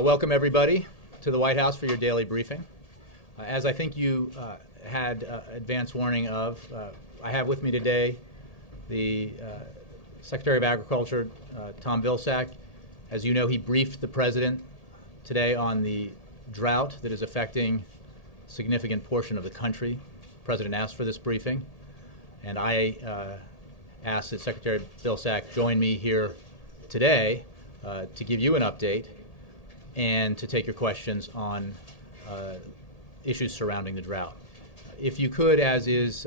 Welcome everybody to the White House for your daily briefing. As I think you had advance warning of, I have with me today the Secretary of Agriculture, Tom Vilsack. As you know, he briefed the President today on the drought that is affecting a significant portion of the country. The President asked for this briefing, and I asked that Secretary Vilsack join me here today to give you an update and to take your questions on issues surrounding the drought. If you could, as is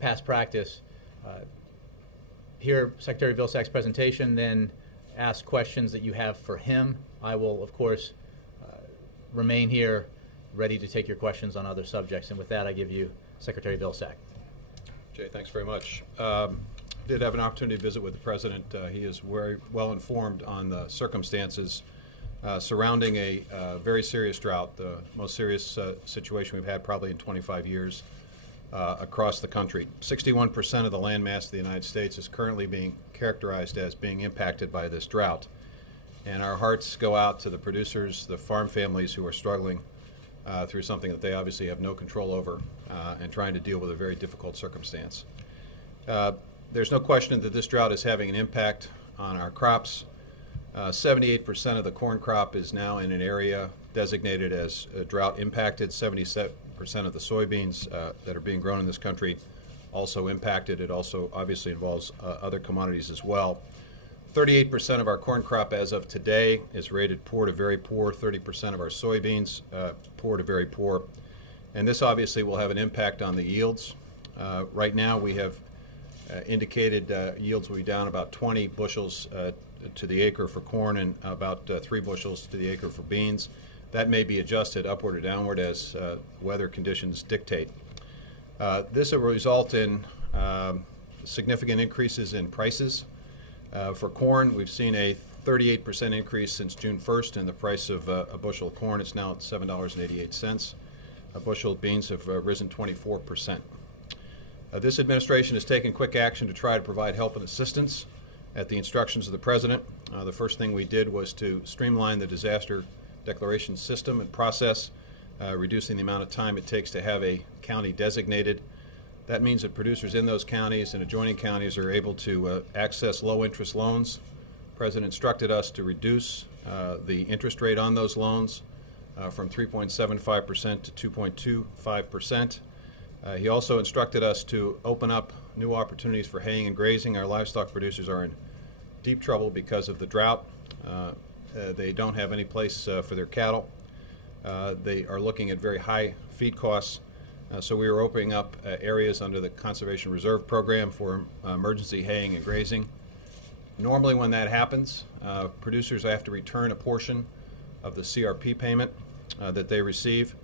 past practice, hear Secretary Vilsack's presentation, then ask questions that you have for him. I will, of course, remain here ready to take your questions on other subjects. And with that, I give you Secretary Vilsack. Jay, thanks very much. Did have an opportunity to visit with the President. He is very well informed on the circumstances surrounding a very serious drought, the most serious situation we've had probably in 25 years across the country. 61% of the land mass of the United States is currently being characterized as being impacted by this drought. And our hearts go out to the producers, the farm families who are struggling through something that they obviously have no control over and trying to deal with a very difficult circumstance. There's no question that this drought is having an impact on our crops. 78% of the corn crop is now in an area designated as drought impacted. 77% of the soybeans that are being grown in this country also impacted. It also obviously involves other commodities as well. 38% of our corn crop as of today is rated poor to very poor. 30% of our soybeans poor to very poor. And this obviously will have an impact on the yields. Right now we have indicated yields will be down about 20 bushels to the acre for corn and about 3 bushels to the acre for beans. That may be adjusted upward or downward as weather conditions dictate. This will result in significant increases in prices. For corn, we've seen a 38% increase since June 1st in the price of a bushel of corn. It's now at $7.88. A bushel of beans have risen 24%. This administration has taken quick action to try to provide help and assistance at the instructions of the President. The first thing we did was to streamline the disaster declaration system and process, reducing the amount of time it takes to have a county designated. That means that producers in those counties and adjoining counties are able to access low-interest loans. The President instructed us to reduce the interest rate on those loans from 3.75% to 2.25%. He also instructed us to open up new opportunities for haying and grazing. Our livestock producers are in deep trouble because of the drought. They don't have any place for their cattle. They are looking at very high feed costs. So we are opening up areas under the Conservation Reserve Program for emergency haying and grazing. Normally when that happens, producers have to return a portion of the CRP payment that they receive.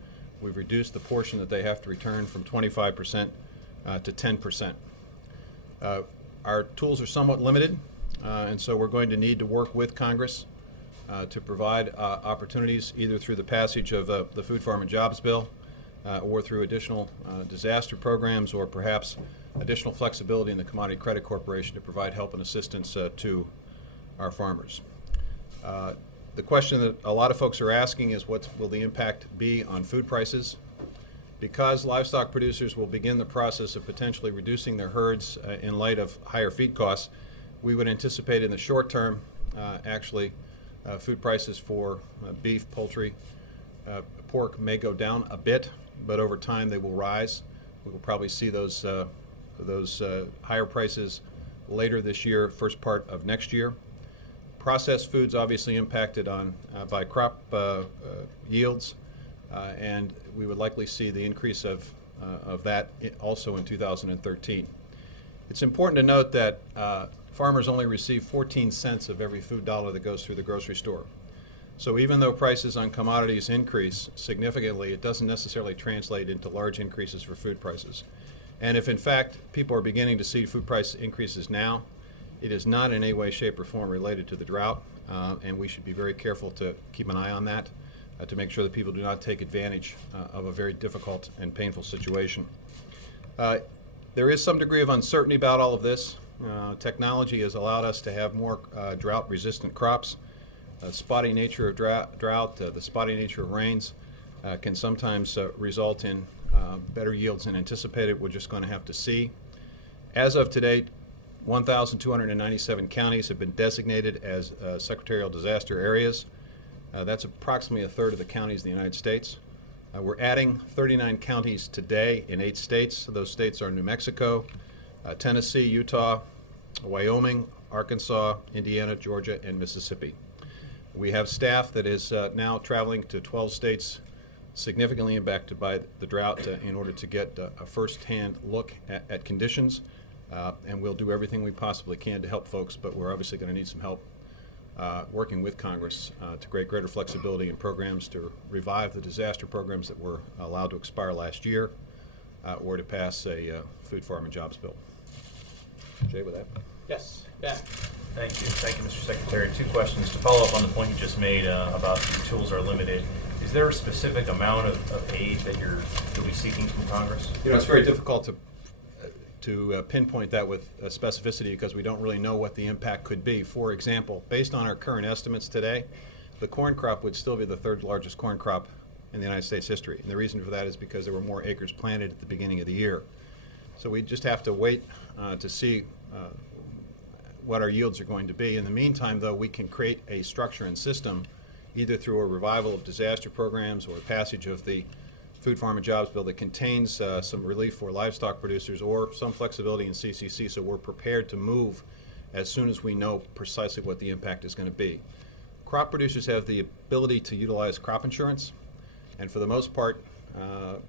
We've reduced the portion that they have to return from 25% to 10%. Our tools are somewhat limited, and so we're going to need to work with Congress to provide opportunities either through the passage of the Food, Farm, and Jobs Bill or through additional disaster programs or perhaps additional flexibility in the Commodity Credit Corporation to provide help and assistance to our farmers. The question that a lot of folks are asking is what will the impact be on food prices? Because livestock producers will begin the process of potentially reducing their herds in light of higher feed costs, we would anticipate in the short term food prices for beef, poultry, pork may go down a bit, but over time they will rise. We will probably see those higher prices later this year, first part of next year. Processed foods obviously impacted by crop yields, and we would likely see the increase of that also in 2013. It's important to note that farmers only receive 14 cents of every food dollar that goes through the grocery store. So even though prices on commodities increase significantly, it doesn't necessarily translate into large increases for food prices. And if in fact people are beginning to see food price increases now, it is not in any way, shape, or form related to the drought, and we should be very careful to keep an eye on that to make sure that people do not take advantage of a very difficult and painful situation. There is some degree of uncertainty about all of this. Technology has allowed us to have more drought-resistant crops. spotty nature of drought, the spotty nature of rains can sometimes result in better yields than anticipated. We're just going to have to see. As of today, 1,297 counties have been designated as secretarial disaster areas. That's approximately a third of the counties in the United States. We're adding 39 counties today in 8 states. Those states are New Mexico, Tennessee, Utah, Wyoming, Arkansas, Indiana, Georgia, and Mississippi. We have staff that is now traveling to 12 states significantly impacted by the drought in order to get a first-hand look at conditions. And we'll do everything we possibly can to help folks, but we're obviously going to need some help working with Congress to create greater flexibility in programs to revive the disaster programs that were allowed to expire last year or to pass a food, farm, and jobs bill. Jay, with that? Yes, Ben. Thank you. Thank you, Mr. Secretary. 2 questions. To follow up on the point you just made about the tools are limited, is there a specific amount of aid that you'll be seeking from Congress? You know, it's very difficult to pinpoint that with specificity because we don't really know what the impact could be. For example, based on our current estimates today, the corn crop would still be the 3rd largest corn crop in the United States history. And the reason for that is because there were more acres planted at the beginning of the year. So we just have to wait to see what our yields are going to be. In the meantime, though, we can create a structure and system either through a revival of disaster programs or passage of the Food, Farm, and Jobs Bill that contains some relief for livestock producers or some flexibility in CCC, so we're prepared to move as soon as we know precisely what the impact is going to be. Crop producers have the ability to utilize crop insurance, and for the most part,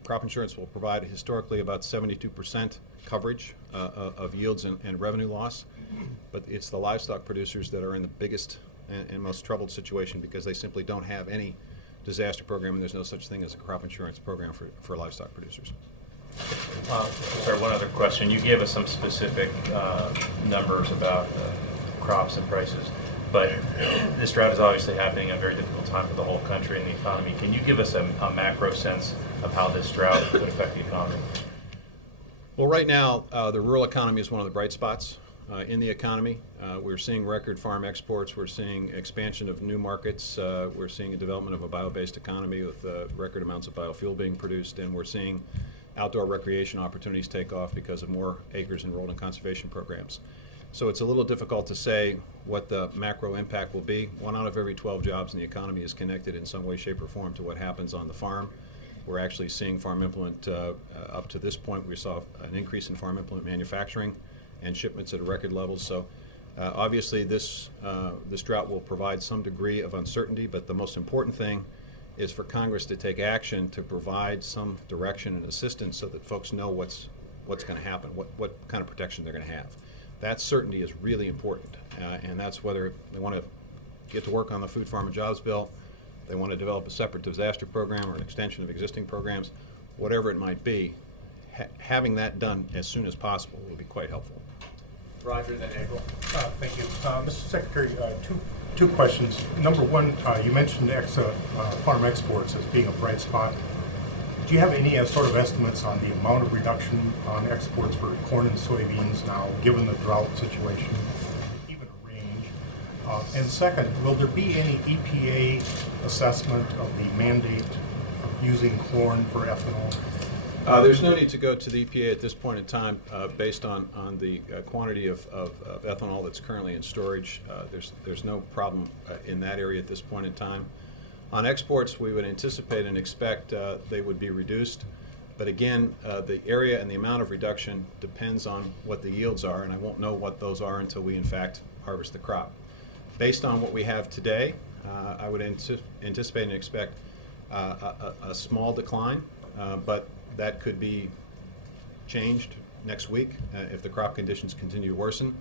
crop insurance will provide historically about 72% coverage of yields and revenue loss, but it's the livestock producers that are in the biggest and most troubled situation because they simply don't have any disaster program, and there's no such thing as a crop insurance program for livestock producers. Sorry, one other question. You gave us some specific numbers about crops and prices, but this drought is obviously happening at a very difficult time for the whole country and the economy. Can you give us a macro sense of how this drought could affect the economy? Well, right now, the rural economy is one of the bright spots in the economy. We're seeing record farm exports. We're seeing expansion of new markets. We're seeing a development of a bio-based economy with record amounts of biofuel being produced, and we're seeing outdoor recreation opportunities take off because of more acres enrolled in conservation programs. So it's a little difficult to say what the macro impact will be. 1 out of every 12 jobs in the economy is connected in some way, shape, or form to what happens on the farm. We're actually seeing farm implement, up to this point, we saw an increase in farm implement manufacturing and shipments at a record level. So obviously this drought will provide some degree of uncertainty, but the most important thing is for Congress to take action to provide some direction and assistance so that folks know what's going to happen, what kind of protection they're going to have. That certainty is really important, and that's whether they want to get to work on the Food, Farm, and Jobs Bill, they want to develop a separate disaster program or an extension of existing programs, whatever it might be. Having that done as soon as possible will be quite helpful. Roger, then April. Thank you. Mr. Secretary, two questions. Number one, you mentioned farm exports as being a bright spot. Do you have any sort of estimates on the amount of reduction on exports for corn and soybeans now, given the drought situation, even a range? And second, will there be any EPA assessment of the mandate of using corn for ethanol? There's no need to go to the EPA at this point in time based on the quantity of ethanol that's currently in storage. There's no problem in that area at this point in time. On exports, we would anticipate and expect they would be reduced. But again, the area and the amount of reduction depends on what the yields are, and I won't know what those are until we in fact harvest the crop. Based on what we have today, I would anticipate and expect a small decline, but that could be changed next week if the crop conditions continue to worsen,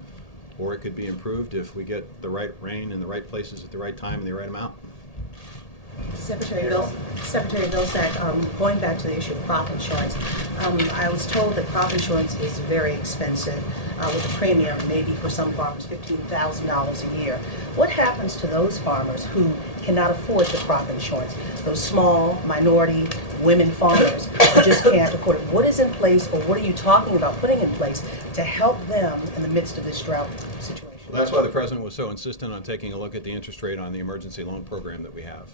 or it could be improved if we get the right rain in the right places at the right time and the right amount. Secretary Vilsack, going back to the issue of crop insurance, I was told that crop insurance is very expensive, with a premium maybe for some farmers $15,000 a year. What happens to those farmers who cannot afford the crop insurance, those small minority women farmers who just can't afford it? What is in place, or what are you talking about putting in place to help them in the midst of this drought situation? That's why the President was so insistent on taking a look at the interest rate on the emergency loan program that we have.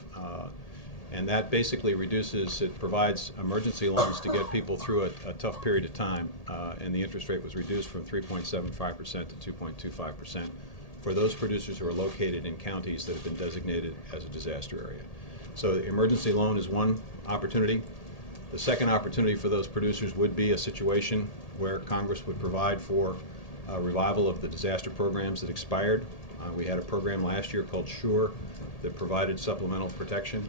And that basically provides emergency loans to get people through a tough period of time. And the interest rate was reduced from 3.75% to 2.25% for those producers who are located in counties that have been designated as a disaster area. So the emergency loan is one opportunity. The second opportunity for those producers would be a situation where Congress would provide for a revival of the disaster programs that expired. We had a program last year called SURE that provided supplemental protection.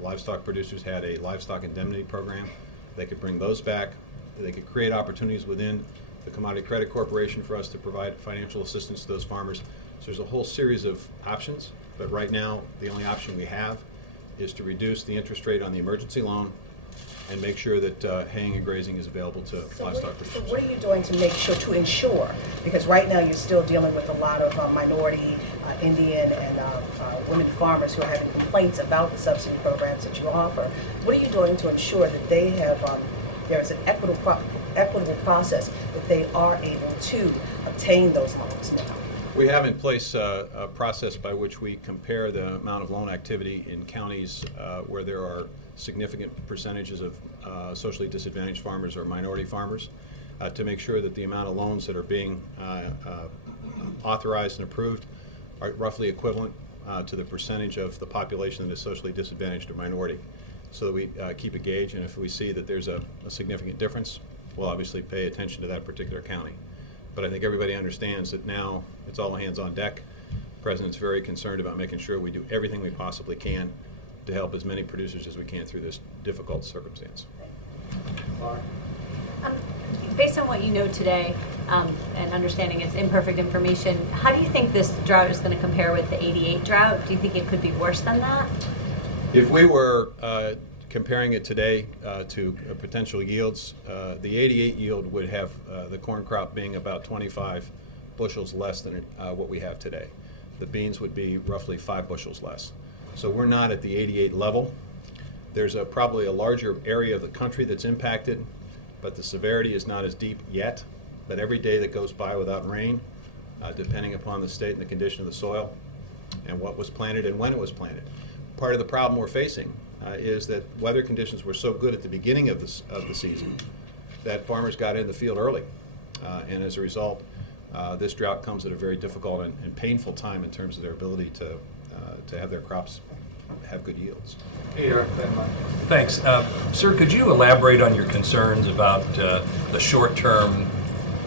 Livestock producers had a livestock indemnity program. They could bring those back. They could create opportunities within the Commodity Credit Corporation for us to provide financial assistance to those farmers. So there's a whole series of options, but right now the only option we have is to reduce the interest rate on the emergency loan and make sure that haying and grazing is available to livestock producers. So what are you doing to ensure, because right now you're still dealing with a lot of minority, Indian, and women farmers who are having complaints about the subsidy programs that you offer. What are you doing to ensure that they have, there is an equitable process that they are able to obtain those loans now? We have in place a process by which we compare the amount of loan activity in counties where there are significant percentages of socially disadvantaged farmers or minority farmers to make sure that the amount of loans that are being authorized and approved are roughly equivalent to the percentage of the population that is socially disadvantaged or minority, so that we keep a gauge, and if we see that there's a significant difference, we'll obviously pay attention to that particular county. But I think everybody understands that now it's all hands on deck. The President's very concerned about making sure we do everything we possibly can to help as many producers as we can through this difficult circumstance. Based on what you know today, and understanding it's imperfect information, how do you think this drought is going to compare with the '88 drought? Do you think it could be worse than that? If we were comparing it today to potential yields, the '88 yield would have the corn crop being about 25 bushels less than what we have today. The beans would be roughly 5 bushels less. So we're not at the '88 level. There's probably a larger area of the country that's impacted, but the severity is not as deep yet. But every day that goes by without rain, depending upon the state and the condition of the soil and what was planted and when it was planted. Part of the problem we're facing is that weather conditions were so good at the beginning of the season that farmers got in the field early. And as a result, this drought comes at a very difficult and painful time in terms of their ability to have their crops have good yields. Here, thanks. Sir, could you elaborate on your concerns about the short-term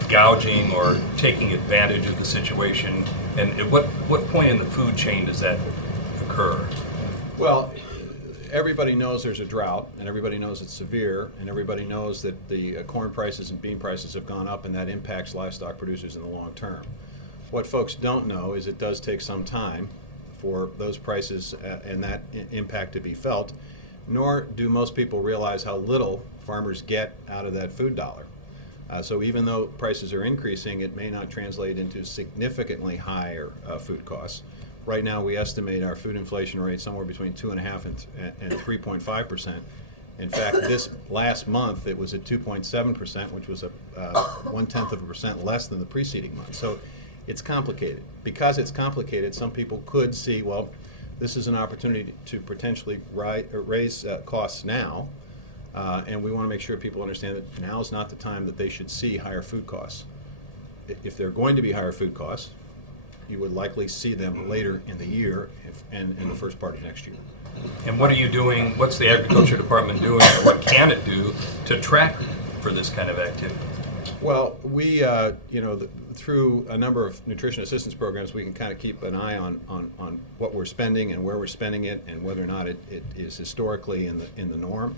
gouging or taking advantage of the situation, and at what point in the food chain does that occur? Well, everybody knows there's a drought, and everybody knows it's severe, and everybody knows that the corn prices and bean prices have gone up, and that impacts livestock producers in the long term. What folks don't know is it does take some time for those prices and that impact to be felt, nor do most people realize how little farmers get out of that food dollar. So even though prices are increasing, it may not translate into significantly higher food costs. Right now, we estimate our food inflation rate somewhere between 2.5% and 3.5%. In fact, this last month, it was at 2.7%, which was 0.1% less than the preceding month. So it's complicated. Because it's complicated, some people could see, well, this is an opportunity to potentially raise costs now, and we want to make sure people understand that now is not the time that they should see higher food costs. If they're going to be higher food costs, you would likely see them later in the year and in the first part of next year. And what are you doing, what's the Agriculture Department doing, or what can it do to track for this kind of activity? Well, we, through a number of nutrition assistance programs, we can kind of keep an eye on what we're spending and where we're spending it and whether or not it is historically in the norm.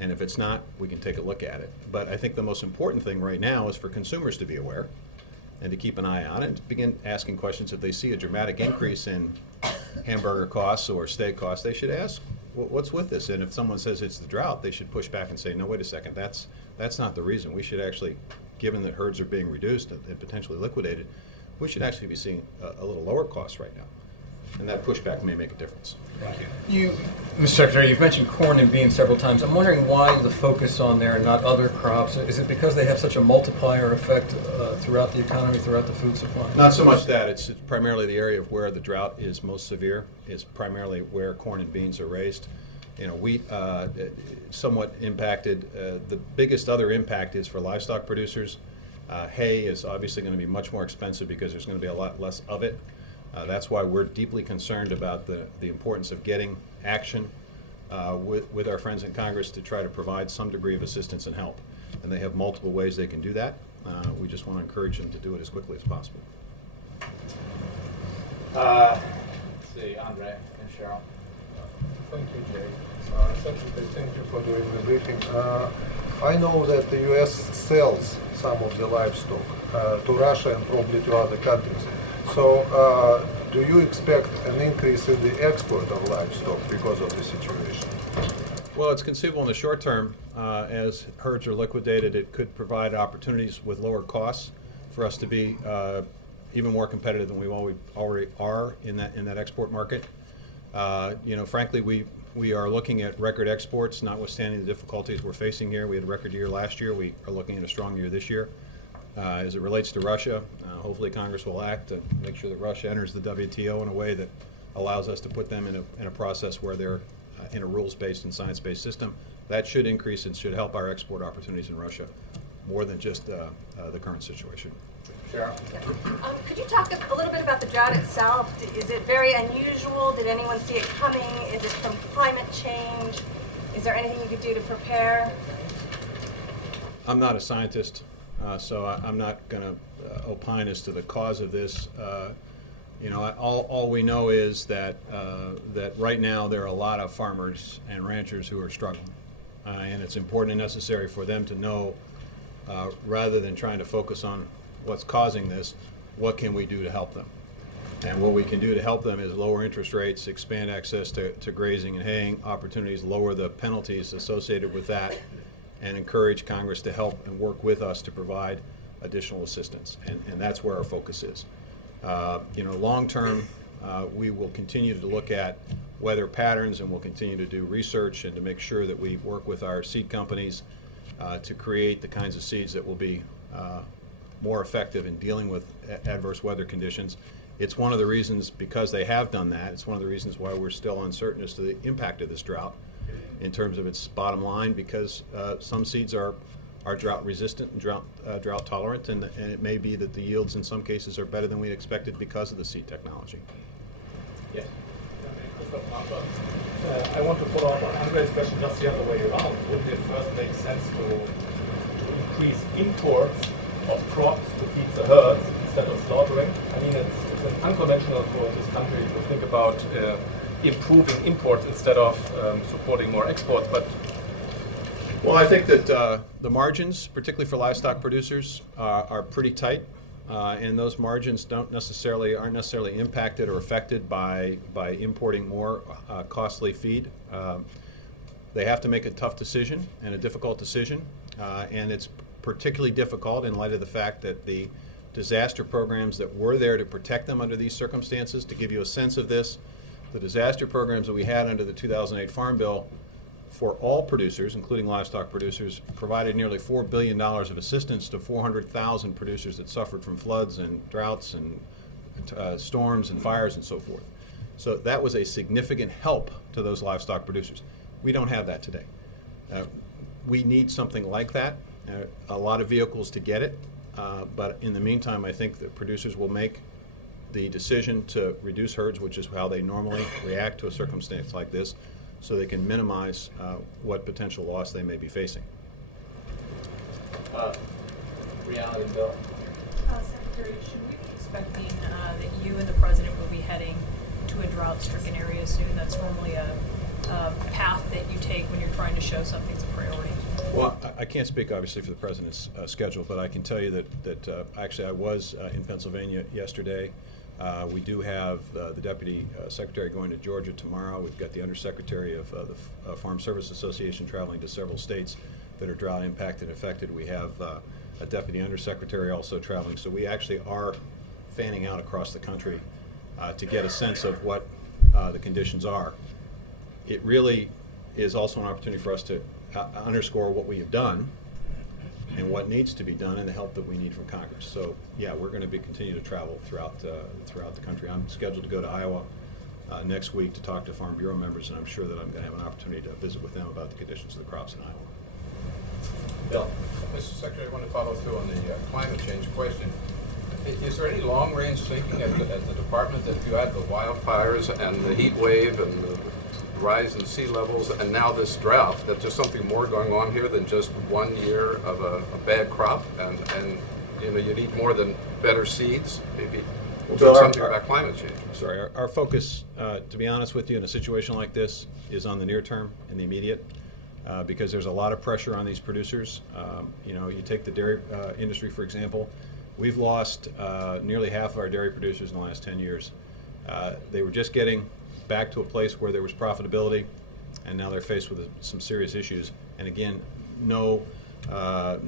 And if it's not, we can take a look at it. But I think the most important thing right now is for consumers to be aware and to keep an eye on it and to begin asking questions. If they see a dramatic increase in hamburger costs or steak costs, they should ask, what's with this? And if someone says it's the drought, they should push back and say, no, wait a second, that's not the reason. We should actually, given that herds are being reduced and potentially liquidated, we should actually be seeing a little lower costs right now. and that pushback may make a difference. Thank you. You, Mr. Secretary, you've mentioned corn and beans several times. I'm wondering why the focus on there and not other crops. Is it because they have such a multiplier effect throughout the economy, throughout the food supply? Not so much that. It's primarily the area of where the drought is most severe, is primarily where corn and beans are raised. You know, wheat somewhat impacted. The biggest other impact is for livestock producers. Hay is obviously going to be much more expensive because there's going to be a lot less of it. That's why we're deeply concerned about the importance of getting action with our friends in Congress to try to provide some degree of assistance and help. And they have multiple ways they can do that. We just want to encourage them to do it as quickly as possible. Let's see, Andre and Cheryl. Thank you, Jay. Secretary, thank you for doing the briefing. I know that the U.S. sells some of the livestock to Russia and probably to other countries. So do you expect an increase in the export of livestock because of the situation? Well, it's conceivable in the short term. As herds are liquidated, it could provide opportunities with lower costs for us to be even more competitive than we already are in that export market. You know, frankly, we are looking at record exports, notwithstanding the difficulties we're facing here. We had a record year last year. We are looking at a strong year this year. As it relates to Russia, hopefully Congress will act to make sure that Russia enters the WTO in a way that allows us to put them in a process where they're in a rules-based and science-based system. That should increase and should help our export opportunities in Russia more than just the current situation. Cheryl? Could you talk a little bit about the drought itself? Is it very unusual? Did anyone see it coming? Is it from climate change? Is there anything you could do to prepare? I'm not a scientist, so I'm not going to opine as to the cause of this. You know, all we know is that that right now there are a lot of farmers and ranchers who are struggling, and it's important and necessary for them to know, rather than trying to focus on what's causing this, what can we do to help them? And what we can do to help them is lower interest rates, expand access to grazing and haying opportunities, lower the penalties associated with that, and encourage Congress to help and work with us to provide additional assistance. And that's where our focus is. You know, long term, we will continue to look at weather patterns, and we'll continue to do research and to make sure that we work with our seed companies to create the kinds of seeds that will be more effective in dealing with adverse weather conditions. It's one of the reasons, because they have done that, it's one of the reasons why we're still uncertain as to the impact of this drought in terms of its bottom line, because some seeds are drought resistant and drought tolerant, and it may be that the yields in some cases are better than we expected because of the seed technology. Yes. I want to follow up on Andre's question just the other way around. Wouldn't it first make sense to increase imports of crops to feed the herds instead of slaughtering? I mean, it's unconventional for this country to think about improving imports instead of supporting more exports. But well, I think that the margins, particularly for livestock producers, are pretty tight, and those margins aren't necessarily impacted or affected by importing more costly feed. They have to make a tough decision and a difficult decision, and it's particularly difficult in light of the fact that the disaster programs that were there to protect them under these circumstances. To give you a sense of this, the disaster programs that we had under the 2008 Farm Bill for all producers, including livestock producers, provided nearly $4 billion of assistance to 400,000 producers that suffered from floods and droughts and storms and fires and so forth. So that was a significant help to those livestock producers. We don't have that today. We need something like that. A lot of vehicles to get it, but in the meantime, I think that producers will make the decision to reduce herds, which is how they normally react to a circumstance like this, so they can minimize what potential loss they may be facing. Brianna and Bill. Secretary, should we be expecting that you and the President will be heading to a drought-stricken area soon? That's normally a path that you take when you're trying to show something's a priority. Well, I can't speak obviously for the President's schedule, but I can tell you that actually I was in Pennsylvania yesterday. We do have the Deputy Secretary going to Georgia tomorrow. We've got the Undersecretary of the Farm Service Association traveling to several states that are drought impacted and affected. We have a Deputy Undersecretary also traveling. So we actually are fanning out across the country to get a sense of what the conditions are. It really is also an opportunity for us to underscore what we have done and what needs to be done and the help that we need from Congress. So yeah, we're going to continue to travel throughout the country. I'm scheduled to go to Iowa next week to talk to Farm Bureau members, and I'm sure that I'm going to have an opportunity to visit with them about the conditions of the crops in Iowa. Bill. Mr. Secretary, I want to follow through on the climate change question. Is there any long-range thinking at the department that if you add the wildfires and the heat wave and the rise in sea levels and now this drought, that there's something more going on here than just 1 year of a bad crop, and you know, you need more than better seeds? Maybe do something about climate change. Sorry, our focus, to be honest with you, in a situation like this is on the near term and the immediate. Because there's a lot of pressure on these producers. You know, you take the dairy industry, for example. We've lost nearly half of our dairy producers in the last 10 years. They were just getting back to a place where there was profitability, and now they're faced with some serious issues. And again, no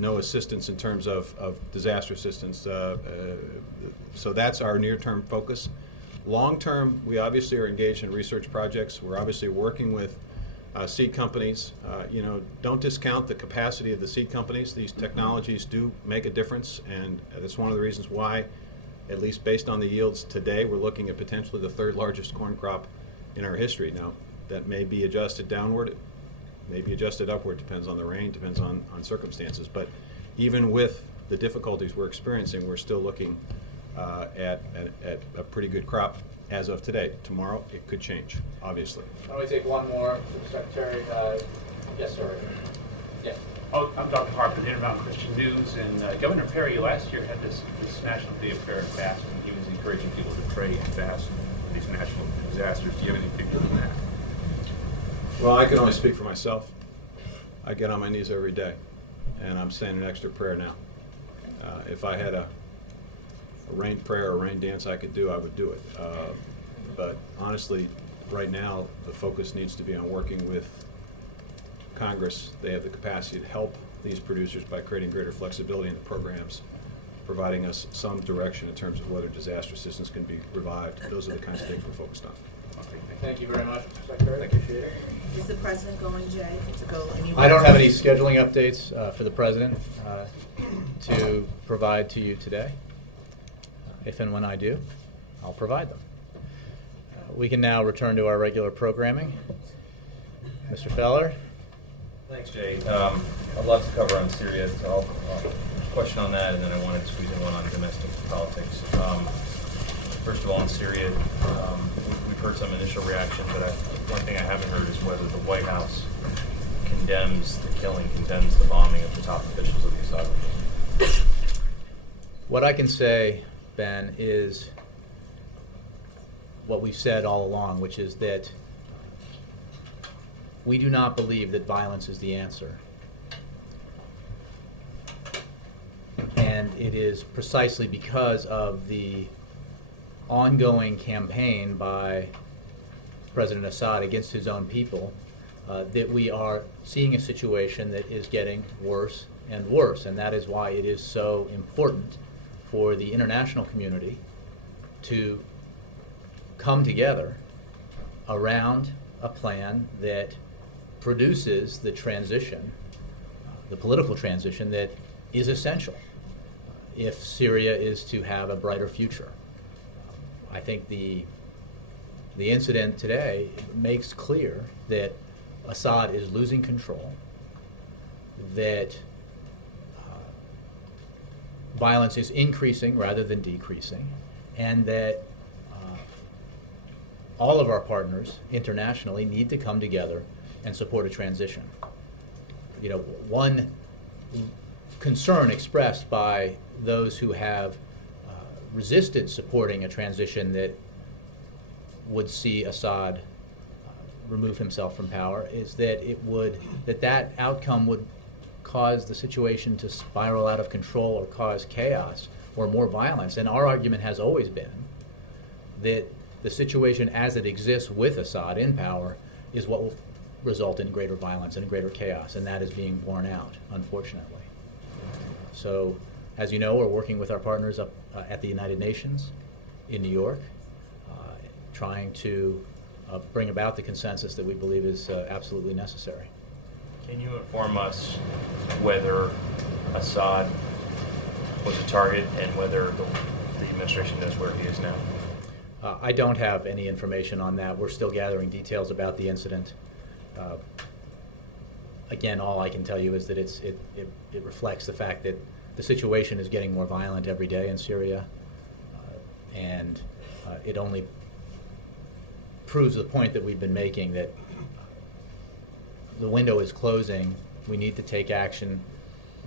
assistance in terms of disaster assistance. So that's our near-term focus. Long-term, we obviously are engaged in research projects. We're obviously working with seed companies. You know, don't discount the capacity of the seed companies. These technologies do make a difference, and that's one of the reasons why, at least based on the yields today, we're looking at potentially the third largest corn crop in our history. Now, that may be adjusted downward, it may be adjusted upward, depends on the rain, depends on circumstances. But even with the difficulties we're experiencing, we're still looking at a pretty good crop as of today. Tomorrow, it could change, obviously. Why don't we take one more for the Secretary? Yes, sir. Yes. Oh, I'm Dr. Harper, the Intermountain Christian News, and Governor Perry last year had this National Day of Prayer and Fast, and he was encouraging people to pray and fast for these national disasters. Do you have any picture of that? Well, I can only speak for myself. I get on my knees every day, and I'm saying an extra prayer now. If I had a rain prayer or rain dance I could do, I would do it. But honestly, right now, the focus needs to be on working with Congress. They have the capacity to help these producers by creating greater flexibility in the programs, providing us some direction in terms of whether disaster assistance can be revived. Those are the kinds of things we're focused on. Thank you very much, Mr. Secretary. Appreciate it. Is the president going, Jay, to go anywhere? I don't have any scheduling updates for the president to provide to you today. If and when I do, I'll provide them. We can now return to our regular programming. Mr. Feller? Thanks, Jay. A lot to cover on Syria, so I'll question on that, and then I wanted to squeeze in one on domestic politics. First of all, on Syria, we've heard some initial reaction, but one thing I haven't heard is whether the White House condemns the killing, condemns the bombing of the top officials of the Assad regime. What I can say, Ben, is what we've said all along, which is that we do not believe that violence is the answer. And it is precisely because of the ongoing campaign by President Assad against his own people that we are seeing a situation that is getting worse and worse. And that is why it is so important for the international community to come together around a plan that produces the transition, the political transition that is essential if Syria is to have a brighter future. I think the incident today makes clear that Assad is losing control, that violence is increasing rather than decreasing, and that all of our partners internationally need to come together and support a transition. You know, one concern expressed by those who have resisted supporting a transition that would see Assad remove himself from power is that that outcome would cause the situation to spiral out of control or cause chaos or more violence. And our argument has always been that the situation as it exists with Assad in power is what will result in greater violence and greater chaos, and that is being borne out, unfortunately. So, as you know, we're working with our partners up at the United Nations in New York. trying to bring about the consensus that we believe is absolutely necessary. Can you inform us whether Assad was a target and whether the administration knows where he is now? I don't have any information on that. We're still gathering details about the incident. Again, all I can tell you is that it reflects the fact that the situation is getting more violent every day in Syria, and it only proves the point that we've been making, that the window is closing. We need to take action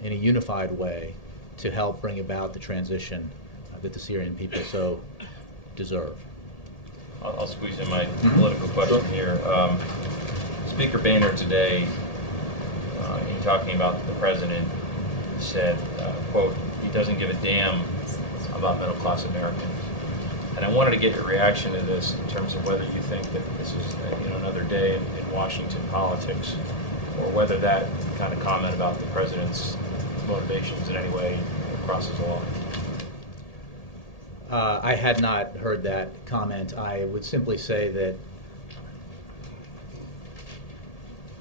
in a unified way to help bring about the transition that the Syrian people so deserve. I'll squeeze in my political question here. Speaker Boehner today, in talking about the president, said, quote, he doesn't give a damn about middle-class Americans. And I wanted to get your reaction to this in terms of whether you think that this is another day in Washington politics, or whether that kind of comment about the president's motivations in any way crosses the line. I had not heard that comment. I would simply say that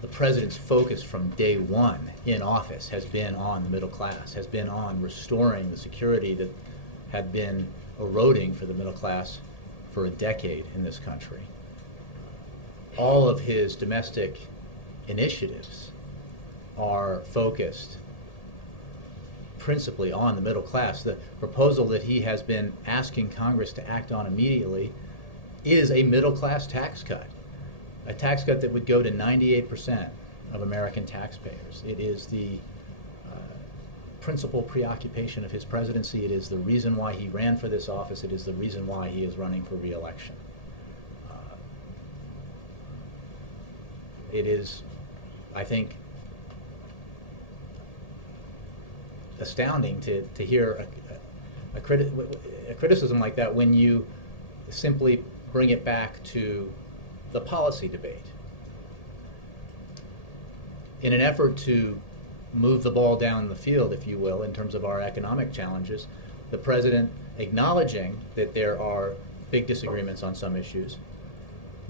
the president's focus from day one in office has been on the middle class, has been on restoring the security that had been eroding for the middle class for a decade in this country. All of his domestic initiatives are focused principally on the middle class. The proposal that he has been asking Congress to act on immediately is a middle class tax cut, a tax cut that would go to 98% of American taxpayers. It is the principal preoccupation of his presidency. It is the reason why he ran for this office. It is the reason why he is running for re-election. It is, I think, astounding to hear a criticism like that when you simply bring it back to the policy debate. In an effort to move the ball down the field, if you will, in terms of our economic challenges, the president, acknowledging that there are big disagreements on some issues,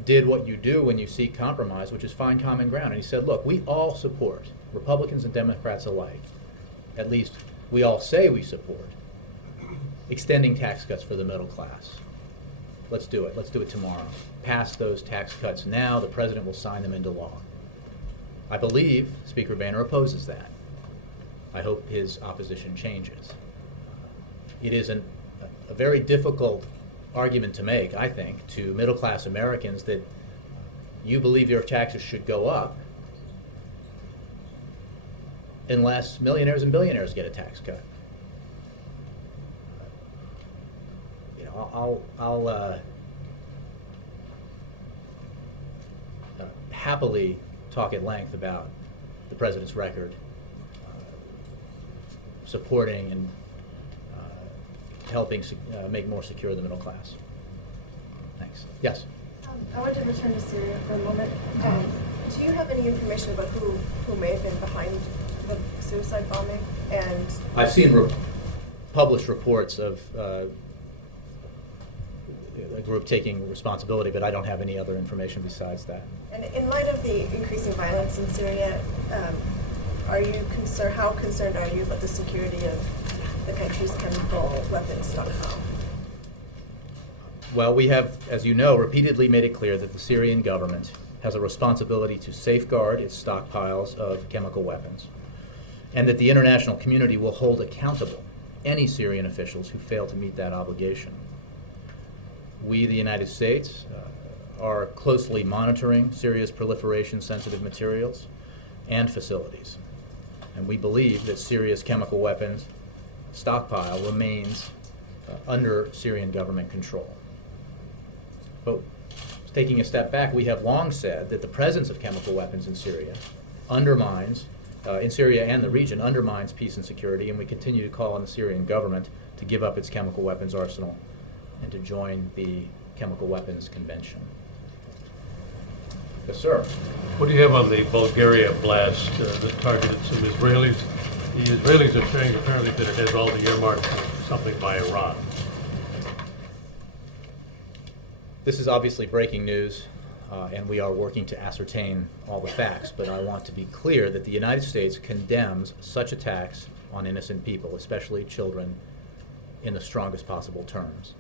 did what you do when you seek compromise, which is find common ground. And he said, look, we all support, Republicans and Democrats alike, at least we all say we support, extending tax cuts for the middle class. Let's do it. Let's do it tomorrow. Pass those tax cuts now. The president will sign them into law. I believe Speaker Boehner opposes that. I hope his opposition changes. It is a very difficult argument to make, I think, to middle-class Americans that you believe your taxes should go up unless millionaires and billionaires get a tax cut. I'll happily talk at length about the president's record supporting and helping make more secure the middle class. Thanks. Yes? I want to return to Syria for a moment. Do you have any information about who may have been behind the suicide bombing? And I've seen published reports of a group taking responsibility, but I don't have any other information besides that. And in light of the increasing violence in Syria, are you concerned? How concerned are you about the security of the country's chemical weapons stockpile? Well, we have, as you know, repeatedly made it clear that the Syrian government has a responsibility to safeguard its stockpiles of chemical weapons, and that the international community will hold accountable any Syrian officials who fail to meet that obligation. We, the United States, are closely monitoring Syria's proliferation-sensitive materials and facilities, and we believe that Syria's chemical weapons stockpile remains under Syrian government control. But taking a step back, we have long said that the presence of chemical weapons in Syria undermines, in Syria and the region, undermines peace and security, and we continue to call on the Syrian government to give up its chemical weapons arsenal and to join the Chemical Weapons Convention. Yes, sir. What do you have on the Bulgaria blast that targeted some Israelis? The Israelis are saying apparently that it has all the earmarks for something by Iran. This is obviously breaking news, and we are working to ascertain all the facts, but I want to be clear that the United States condemns such attacks on innocent people, especially children, in the strongest possible terms.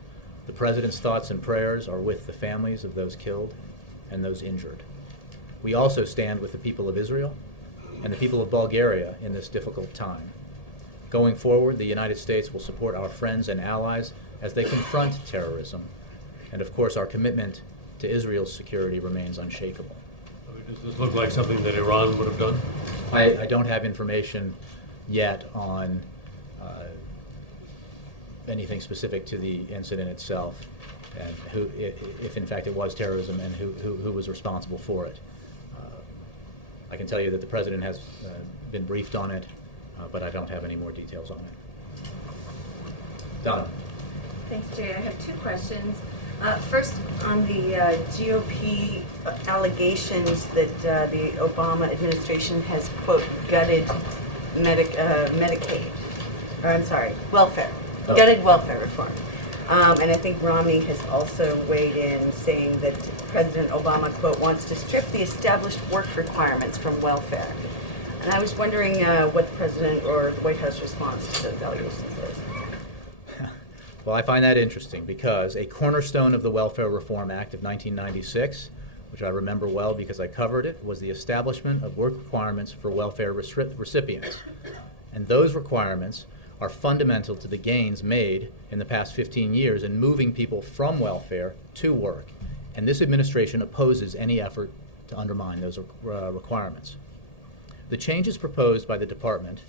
The President's thoughts and prayers are with the families of those killed and those injured. We also stand with the people of Israel and the people of Bulgaria in this difficult time. Going forward, the United States will support our friends and allies as they confront terrorism, and of course our commitment to Israel's security remains unshakable. Does this look like something that Iran would have done? I don't have information yet on anything specific to the incident itself, and who, if in fact it was terrorism, and who was responsible for it. I can tell you that the President has been briefed on it, but I don't have any more details on it. Donna. Thanks, Jay. I have two questions. First, on the GOP allegations that the Obama administration has, quote, gutted Medicaid, or I'm sorry, welfare, gutted welfare reform. And I think Romney has also weighed in saying that President Obama, quote, wants to strip the established work requirements from welfare. And I was wondering what the President or the White House response to those allegations is. Well, I find that interesting because a cornerstone of the Welfare Reform Act of 1996, which I remember well because I covered it, was the establishment of work requirements for welfare recipients. And those requirements are fundamental to the gains made in the past 15 years in moving people from welfare to work. And this administration opposes any effort to undermine those requirements. The changes proposed by the Department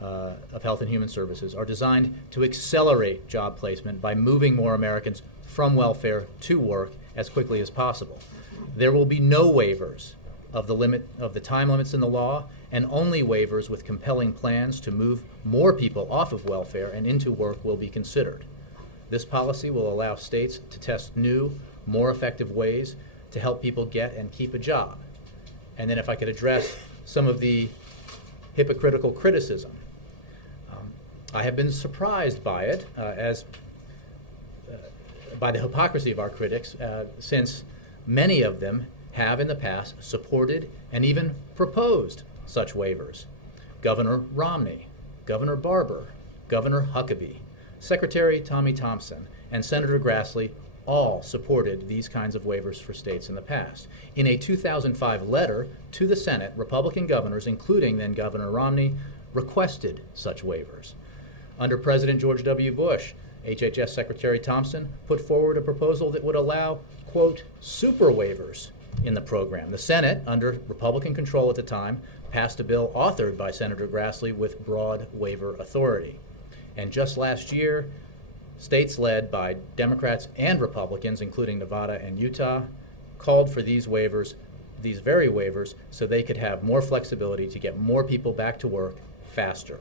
of Health and Human Services are designed to accelerate job placement by moving more Americans from welfare to work as quickly as possible. There will be no waivers of the time limits in the law, and only waivers with compelling plans to move more people off of welfare and into work will be considered. This policy will allow states to test new, more effective ways to help people get and keep a job. And then if I could address some of the hypocritical criticism. I have been surprised by it, by the hypocrisy of our critics, since many of them have in the past supported and even proposed such waivers. Governor Romney, Governor Barber, Governor Huckabee, Secretary Tommy Thompson, and Senator Grassley all supported these kinds of waivers for states in the past. In a 2005 letter to the Senate, Republican governors, including then Governor Romney, requested such waivers. Under President George W. Bush, HHS Secretary Thompson put forward a proposal that would allow, quote, super waivers in the program. The Senate, under Republican control at the time, passed a bill authored by Senator Grassley with broad waiver authority. And just last year, states led by Democrats and Republicans, including Nevada and Utah, called for these waivers, these very waivers, so they could have more flexibility to get more people back to work faster.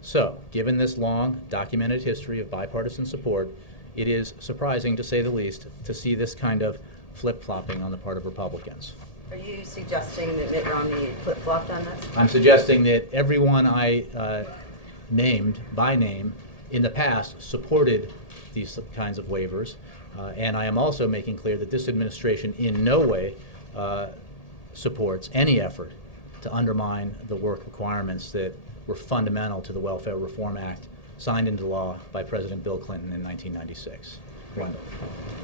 So, given this long, documented history of bipartisan support, it is surprising, to say the least, to see this kind of flip-flopping on the part of Republicans. Are you suggesting that Mitt Romney flip-flopped on this? I'm suggesting that everyone I named by name in the past supported these kinds of waivers, and I am also making clear that this administration in no way supports any effort to undermine the work requirements that were fundamental to the Welfare Reform Act signed into law by President Bill Clinton in 1996. Wendell.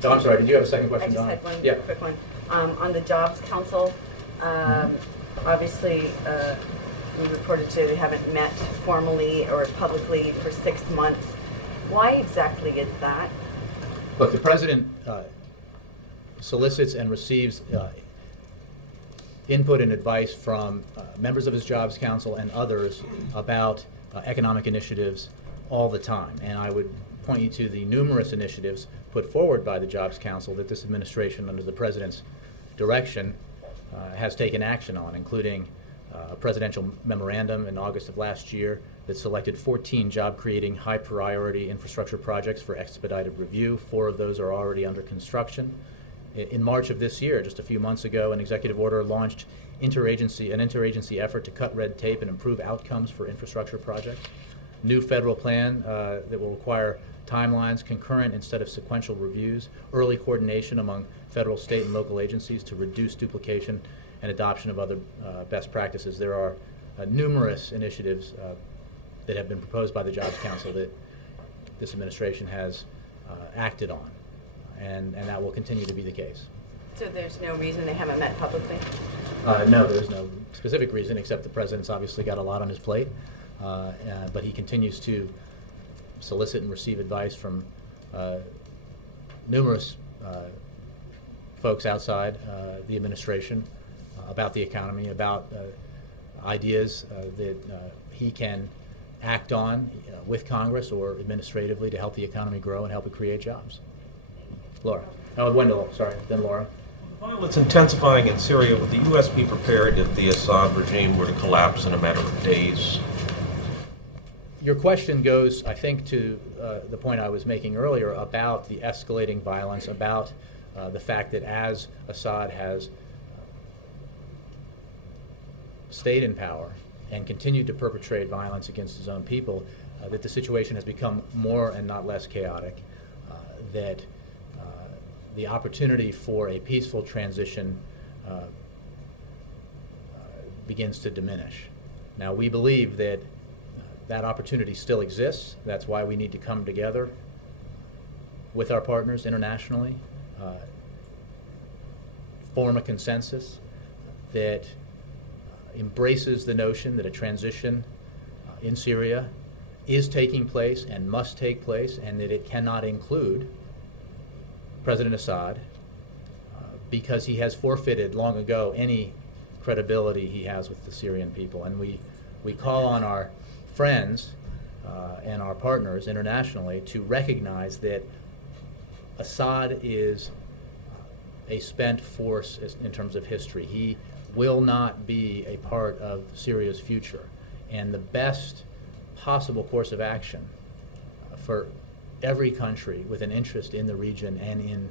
Oh, I'm sorry, did you have a second question, I just Donna? had one Yeah. quick one. On the Jobs Council, obviously we reported today they haven't met formally or publicly for 6 months. Why exactly is that? Look, the President solicits and receives input and advice from members of his Jobs Council and others about economic initiatives all the time. And I would point you to the numerous initiatives put forward by the Jobs Council that this administration, under the President's direction, has taken action on, including a presidential memorandum in August of last year that selected 14 job-creating, high-priority infrastructure projects for expedited review. 4 of those are already under construction. In March of this year, just a few months ago, an executive order launched an interagency effort to cut red tape and improve outcomes for infrastructure projects. new federal plan that will require timelines, concurrent instead of sequential reviews, early coordination among federal, state, and local agencies to reduce duplication and adoption of other best practices. There are numerous initiatives that have been proposed by the Jobs Council that this administration has acted on, and that will continue to be the case. So there's no reason they haven't met publicly? No, there's no specific reason, except the president's obviously got a lot on his plate, but he continues to solicit and receive advice from numerous folks outside the administration about the economy, about ideas that he can act on with Congress or administratively to help the economy grow and help it create jobs. Laura. Oh, Wendell, sorry, then Laura. Violence intensifying in Syria. Would the U.S. be prepared if the Assad regime were to collapse in a matter of days? Your question goes, I think, to the point I was making earlier about the escalating violence, about the fact that as Assad has stayed in power and continued to perpetrate violence against his own people, that the situation has become more and not less chaotic, that the opportunity for a peaceful transition begins to diminish. Now, we believe that that opportunity still exists. That's why we need to come together with our partners internationally, form a consensus that embraces the notion that a transition in Syria is taking place and must take place, and that it cannot include President Assad because he has forfeited long ago any credibility he has with the Syrian people. And we call on our friends and our partners internationally to recognize that Assad is a spent force in terms of history. He will not be a part of Syria's future. And the best possible course of action for every country with an interest in the region and in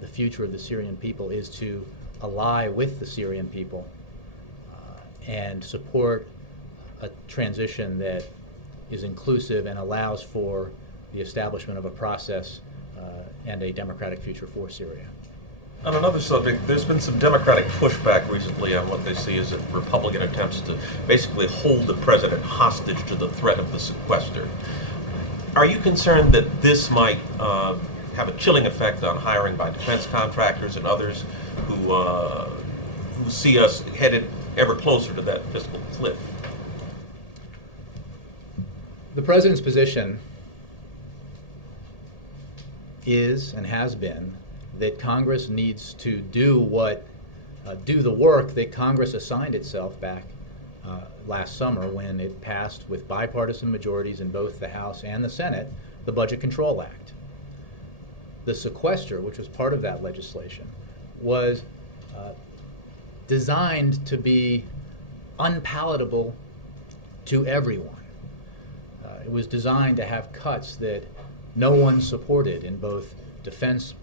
the future of the Syrian people is to ally with the Syrian people and support a transition that is inclusive and allows for the establishment of a process and a democratic future for Syria. On another subject, there's been some Democratic pushback recently on what they see as Republican attempts to basically hold the president hostage to the threat of the sequester. Are you concerned that this might have a chilling effect on hiring by defense contractors and others who see us headed ever closer to that fiscal cliff? The president's position is and has been that Congress needs to do the work that Congress assigned itself back last summer when it passed with bipartisan majorities in both the House and the Senate the Budget Control Act. The sequester, which was part of that legislation, was designed to be unpalatable to everyone. It was designed to have cuts that no one supported in both defense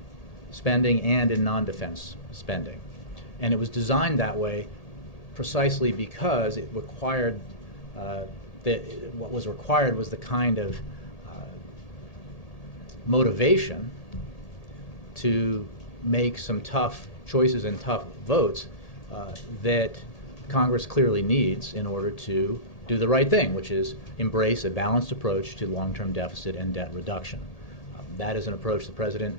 spending and in non-defense spending. And it was designed that way precisely because it required what was required was the kind of motivation to make some tough choices and tough votes that Congress clearly needs in order to do the right thing, which is embrace a balanced approach to long-term deficit and debt reduction. That is an approach the president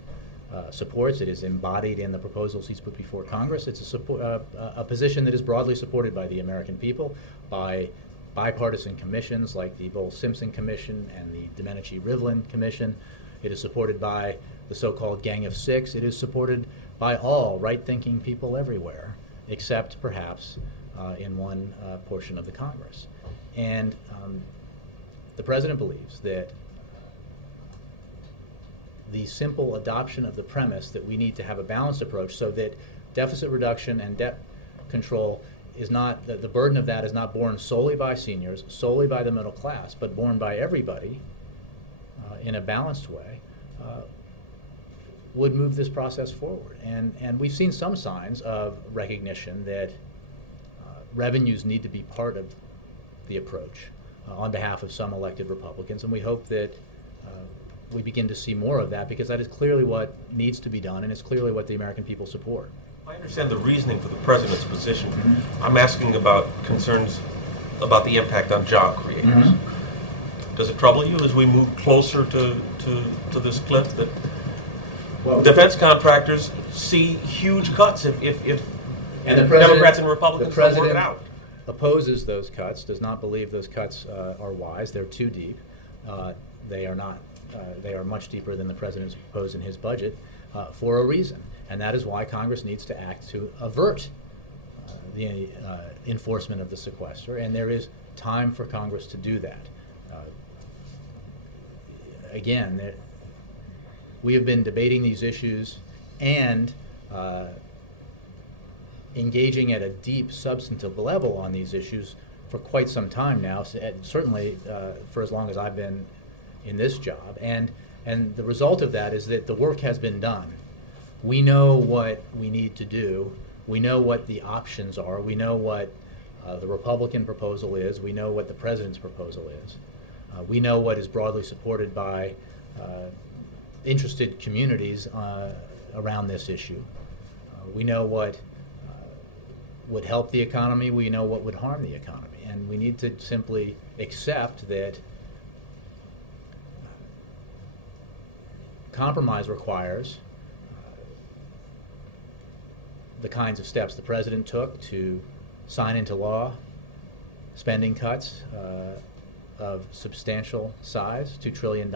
supports. It is embodied in the proposals he's put before Congress. It's a position that is broadly supported by the American people, by bipartisan commissions like the Bowles-Simpson Commission and the Domenici-Rivlin Commission. It is supported by the so-called Gang of Six. It is supported by all right-thinking people everywhere, except perhaps in one portion of the Congress. And the president believes that the simple adoption of the premise that we need to have a balanced approach so that deficit reduction and debt control is not, the burden of that is not borne solely by seniors, solely by the middle class, but borne by everybody in a balanced way, would move this process forward. And we've seen some signs of recognition that revenues need to be part of the approach. on behalf of some elected Republicans, and we hope that we begin to see more of that, because that is clearly what needs to be done, and it's clearly what the American people support. I understand the reasoning for the president's position. I'm asking about concerns about the impact on job creators. Does it trouble you as we move closer to this cliff that defense contractors see huge cuts if And the Democrats and Republicans don't work it out? Opposes those cuts, does not believe those cuts are wise. They're too deep. They are not. They are much deeper than the president's proposed in his budget for a reason, and that is why Congress needs to act to avert the enforcement of the sequester, and there is time for Congress to do that. Again, we have been debating these issues and engaging at a deep substantive level on these issues for quite some time now, certainly for as long as I've been in this job, and the result of that is that the work has been done. We know what we need to do. We know what the options are. We know what the Republican proposal is. We know what the president's proposal is. We know what is broadly supported by interested communities around this issue. We know what would help the economy. We know what would harm the economy. And we need to simply accept that compromise requires the kinds of steps the president took to sign into law spending cuts of substantial size, $2 trillion.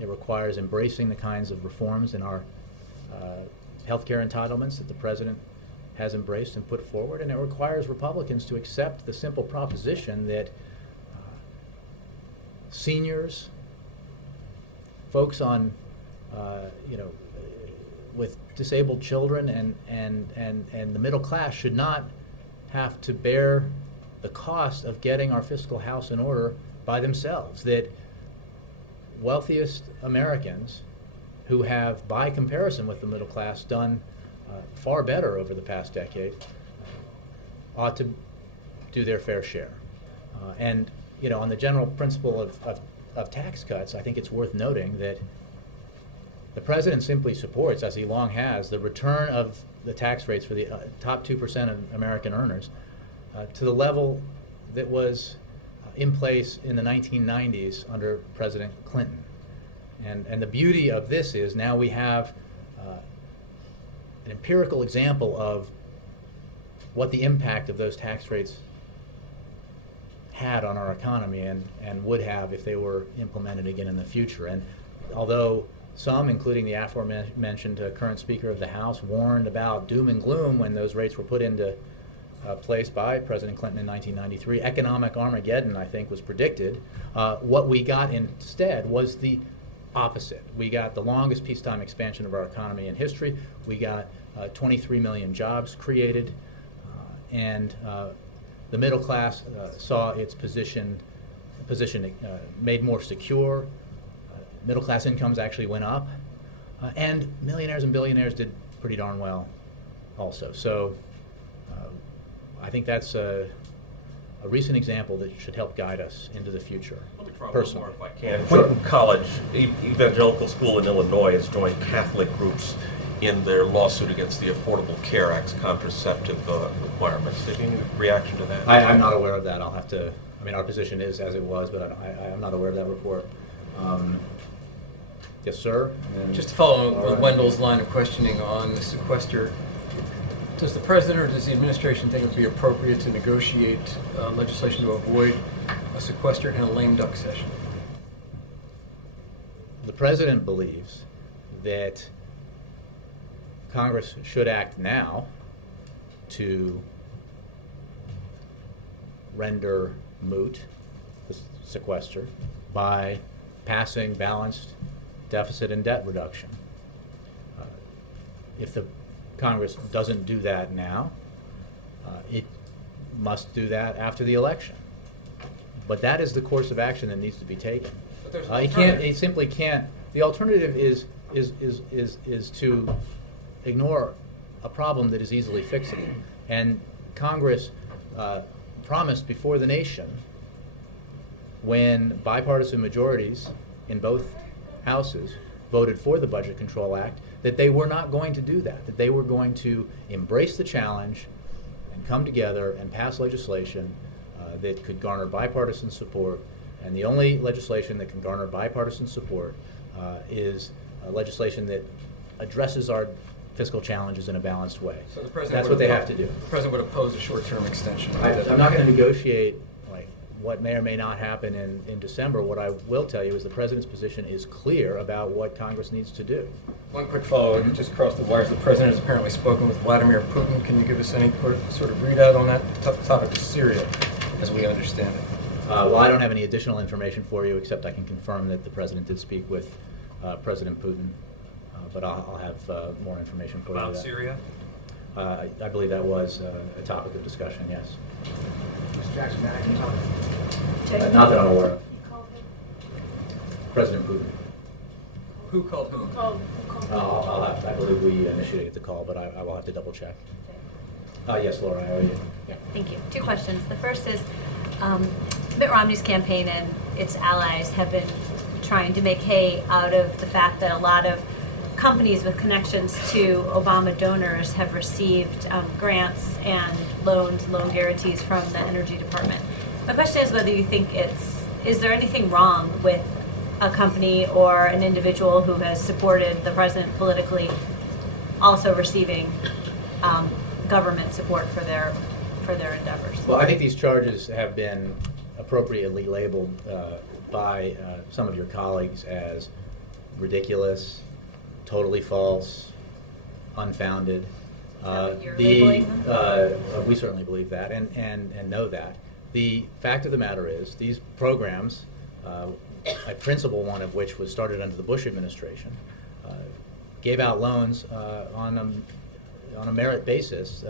It requires embracing the kinds of reforms in our healthcare entitlements that the president has embraced and put forward, and it requires Republicans to accept the simple proposition that seniors, folks on with disabled children and the middle class should not have to bear the cost of getting our fiscal house in order by themselves. That wealthiest Americans who have, by comparison with the middle class, done far better over the past decade ought to do their fair share. And on the general principle of tax cuts, I think it's worth noting that the president simply supports, as he long has, the return of the tax rates for the top 2% of American earners to the level that was in place in the 1990s under President Clinton. And the beauty of this is now we have an empirical example of what the impact of those tax rates had on our economy and would have if they were implemented again in the future. And although some, including the aforementioned current Speaker of the House, warned about doom and gloom when those rates were put into place by President Clinton in 1993, economic Armageddon, I think, was predicted. What we got instead was the opposite. We got the longest peacetime expansion of our economy in history. We got 23 million jobs created, and the middle class saw its position made more secure. Middle class incomes actually went up, and millionaires and billionaires did pretty darn well also. So I think that's a recent example that should help guide us into the future. Let me try one more if I can. Wharton College, evangelical school in Illinois, has joined Catholic groups in their lawsuit against the Affordable Care Act's contraceptive requirements. Any reaction to that? I'm not aware of that. I'll have to. I mean, our position is as it was, but I'm not aware of that report. Yes, sir. Just to follow on with Wendell's line of questioning on the sequester, does the president or does the administration think it would be appropriate to negotiate legislation to avoid a sequester in a lame duck session? The president believes that Congress should act now to render moot the sequester by passing balanced deficit and debt reduction. If the Congress doesn't do that now, it must do that after the election. But that is the course of action that needs to be taken. It simply can't. The alternative is to ignore a problem that is easily fixable. And Congress promised before the nation when bipartisan majorities in both houses voted for the Budget Control Act, that they were not going to do that they were going to embrace the challenge and come together and pass legislation that could garner bipartisan support. And the only legislation that can garner bipartisan support is legislation that addresses our fiscal challenges in a balanced way. So the president That's would what they oppose- have to do. The president would oppose a short-term extension. I'm not going to negotiate what may or may not happen in December. What I will tell you is the president's position is clear about what Congress needs to do. One quick follow-up, you just crossed the wires. The president has apparently spoken with Vladimir Putin. Can you give us any sort of readout on that topic of Syria, as we understand it? Well, I don't have any additional information for you, except I can confirm that the president did speak with President Putin, but I'll have more information for you. About Syria? I believe that was a topic of discussion, yes. Mr. Jackson, may I can talk? Not that I'm aware of. President Putin. Who called whom? I believe we initiated the call, but I will have to double check. Yes, Laura, I owe you. Yeah. Thank you. Two questions. The first is, Mitt Romney's campaign and its allies have been trying to make hay out of the fact that a lot of companies with connections to Obama donors have received grants and loan guarantees from the Energy Department. My question is whether you think is there anything wrong with a company or an individual who has supported the president politically also receiving government support for their endeavors? Well, I think these charges have been appropriately labeled by some of your colleagues as ridiculous, totally false, unfounded. We certainly believe that and know that. The fact of the matter is these programs, a principal one of which was started under the Bush administration, gave out loans on a merit basis,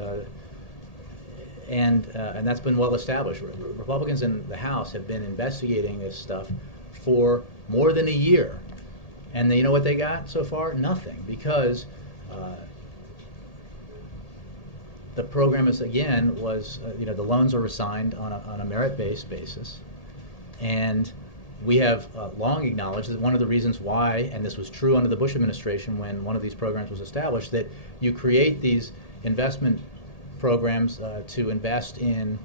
and that's been well established. Republicans in the House have been investigating this stuff for more than a year. And you know what they got so far? Nothing, because the program is, again, the loans are assigned on a merit-based basis. And we have long acknowledged that one of the reasons why, and this was true under the Bush administration when one of these programs was established, that you create these investment programs to invest in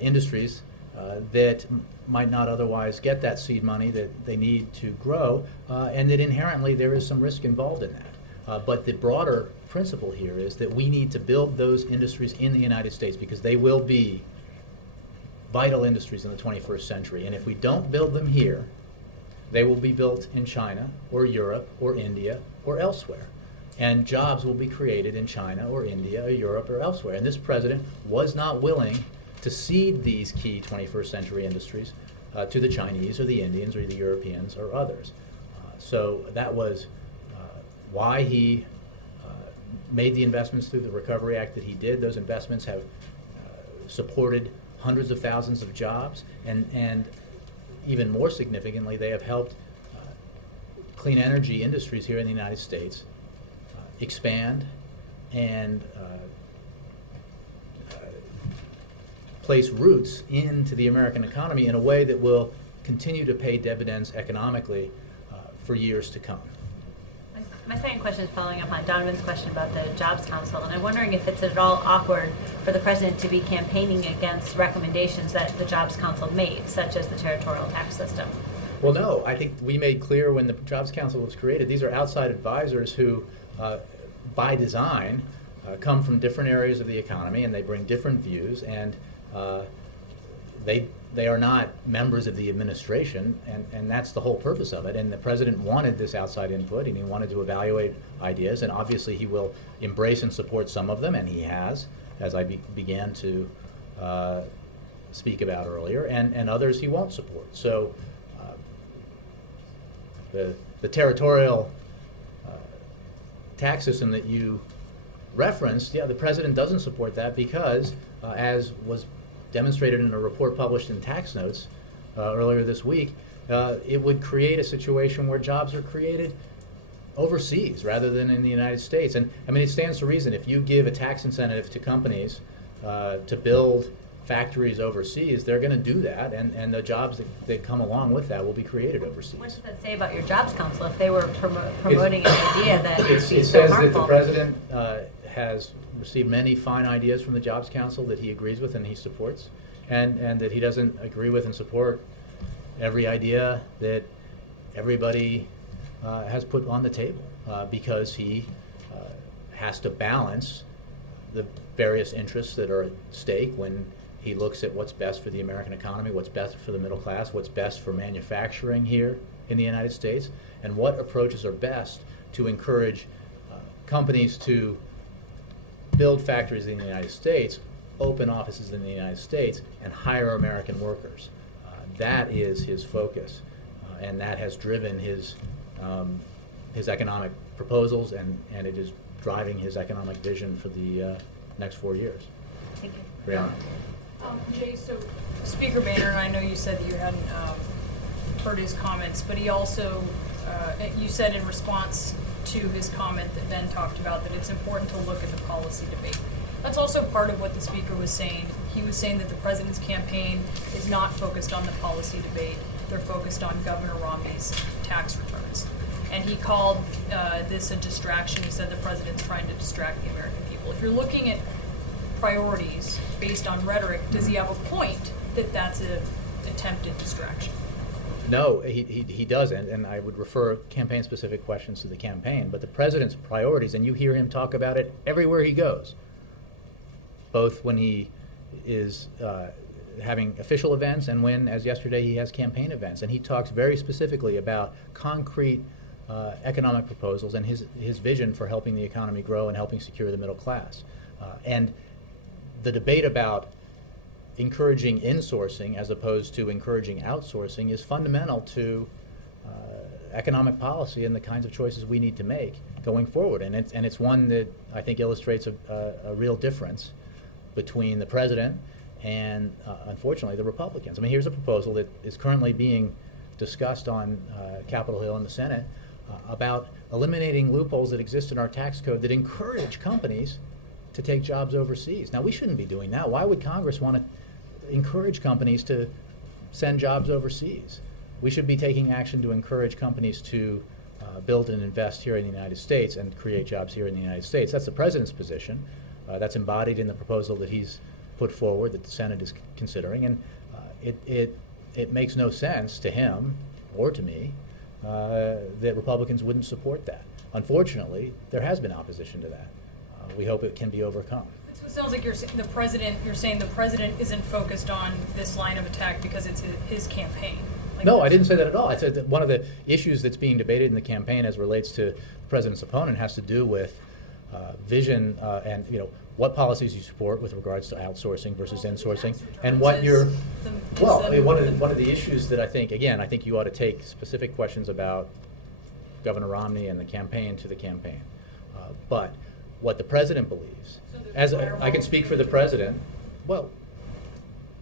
industries that might not otherwise get that seed money that they need to grow, and that inherently there is some risk involved in that. But the broader principle here is that we need to build those industries in the United States because they will be vital industries in the 21st century. And if we don't build them here, they will be built in China or Europe or India or elsewhere. And jobs will be created in China or India or Europe or elsewhere. And this president was not willing to cede these key 21st century industries to the Chinese or the Indians or the Europeans or others. So that was why he made the investments through the Recovery Act that he did. Those investments have supported hundreds of thousands of jobs, and even more significantly, they have helped clean energy industries here in the United States expand and place roots into the American economy in a way that will continue to pay dividends economically for years to come. My second question is following up on Donovan's question about the Jobs Council, and I'm wondering if it's at all awkward for the president to be campaigning against recommendations that the Jobs Council made, such as the territorial tax system. Well, no. I think we made clear when the Jobs Council was created, these are outside advisors who, by design, come from different areas of the economy, and they bring different views, and they are not members of the administration, and that's the whole purpose of it. And the president wanted this outside input, and he wanted to evaluate ideas, and obviously he will embrace and support some of them, and he has, as I began to speak about earlier, and others he won't support. So the territorial tax system that you referenced, the president doesn't support that because, as was demonstrated in a report published in Tax Notes earlier this week, it would create a situation where jobs are created overseas rather than in the United States. And I mean, it stands to reason if you give a tax incentive to companies to build factories overseas, they're going to do that, and the jobs that come along with that will be created overseas. What does that say about your Jobs Council if they were promoting an idea that would be It so says harmful? that the president has received many fine ideas from the Jobs Council that he agrees with and he supports, and that he doesn't agree with and support every idea that everybody has put on the table, because he has to balance the various interests that are at stake when he looks at what's best for the American economy, what's best for the middle class, what's best for manufacturing here in the United States, and what approaches are best to encourage companies to build factories in the United States, open offices in the United States, and hire American workers. That is his focus, and that has driven his economic proposals, and it is driving his economic vision for the next 4 years. Thank you. Brianna. Jay, so Speaker Boehner, and I know you said that you hadn't heard his comments, but he also, you said in response to his comment that Ben talked about, that it's important to look at the policy debate. That's also part of what the Speaker was saying. He was saying that the President's campaign is not focused on the policy debate. They're focused on Governor Romney's tax returns. And he called this a distraction. He said the President's trying to distract the American people. If you're looking at priorities based on rhetoric, does he have a point that that's an attempted distraction? No, he doesn't, and I would refer campaign-specific questions to the campaign. But the president's priorities, and you hear him talk about it everywhere he goes, both when he is having official events and when, as yesterday, he has campaign events. And he talks very specifically about concrete economic proposals and his vision for helping the economy grow and helping secure the middle class. And the debate about encouraging insourcing as opposed to encouraging outsourcing is fundamental to economic policy and the kinds of choices we need to make going forward. And it's one that I think illustrates a real difference between the president and, unfortunately, the Republicans. I mean, here's a proposal that is currently being discussed on Capitol Hill in the Senate about eliminating loopholes that exist in our tax code that encourage companies to take jobs overseas. Now, we shouldn't be doing that. Why would Congress want to encourage companies to send jobs overseas? We should be taking action to encourage companies to build and invest here in the United States and create jobs here in the United States. That's the president's position. That's embodied in the proposal that he's put forward that the Senate is considering. And it makes no sense to him or to me that Republicans wouldn't support that. Unfortunately, there has been opposition to that. We hope it can be overcome. So it sounds like you're saying the president isn't focused on this line of attack because it's his campaign. No, I didn't say that at all. I said that one of the issues that's being debated in the campaign as relates to the president's opponent has to do with vision and what policies you support with regards to outsourcing versus insourcing, and what you're. Well, I mean, one of the issues that I think you ought to take specific questions about Governor Romney and the campaign to the campaign, but what the president believes, as I can speak for the president, well,